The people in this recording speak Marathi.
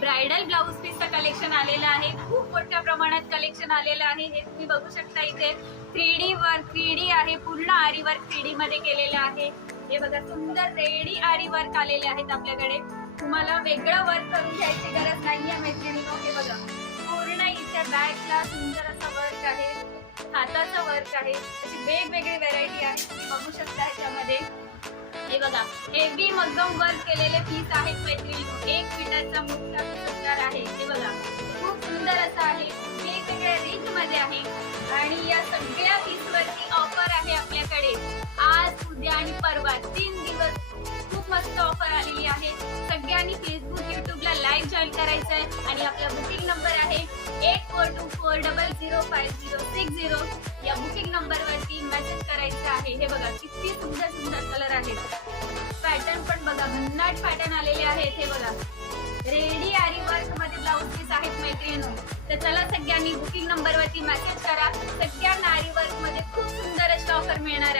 ब्राइडल ब्लाउज पीसचं कलेक्शन आलेलं आहे। खूप मोठ्या प्रमाणात कलेक्शन आलेलं आहे। हे तुम्ही बघू शकता इथे 3D वर्क 3D आहे, पूर्ण आरी वर्क 3D मध्ये केलेलं आहे। हे बघा सुंदर रेडी आरी वर्क आलेले आहेत आपल्याकडे। तुम्हाला वेगळं वर्क करून घ्यायची गरज नाहीये मैत्रिणींनो। हे बघा पूर्ण इथे बॅकला सुंदर असं वर्क आहे, हाताचं वर्क आहे, अशी वेगवेगळी व्हरायटी आहे तुम्ही बघू शकता ह्याच्यामध्ये। हे बघा हेवी मगम वर्क केलेले पीस आहेत मैत्रिणींनो। 1 मीटरचा मोठा पीस आहे। हे बघा खूप सुंदर असं आहे, वेगवेगळ्या रेंज मध्ये आहे आणि या सगळ्या पीस वरती ऑफर आहे आपल्याकडे आज, उद्या आणि परवा 3 दिवस। खूप मस्त ऑफर आलेली आहे। सगळ्यांनी फेसबुक युट्यूबला लाईव्ह जॉईन करायचं आहे आणि आपला बुकिंग नंबर आहे 8424005060। या बुकिंग नंबरवरती मेसेज करायचा आहे। हे बघा किती सुंदर सुंदर कलर आहेत, पॅटर्न पण बघा भन्नाट पॅटर्न आलेले आहेत। हे बघा रेडी आरी वर्क मध्ये ब्लाउज पीस आहेत मैत्रिणींनो। तर चला सगळ्यांनी बुकिंग नंबरवरती मेसेज करा। सगळ्यांना आरी वर्क मध्ये खूप सुंदर अशी ऑफर मिळणार आहे।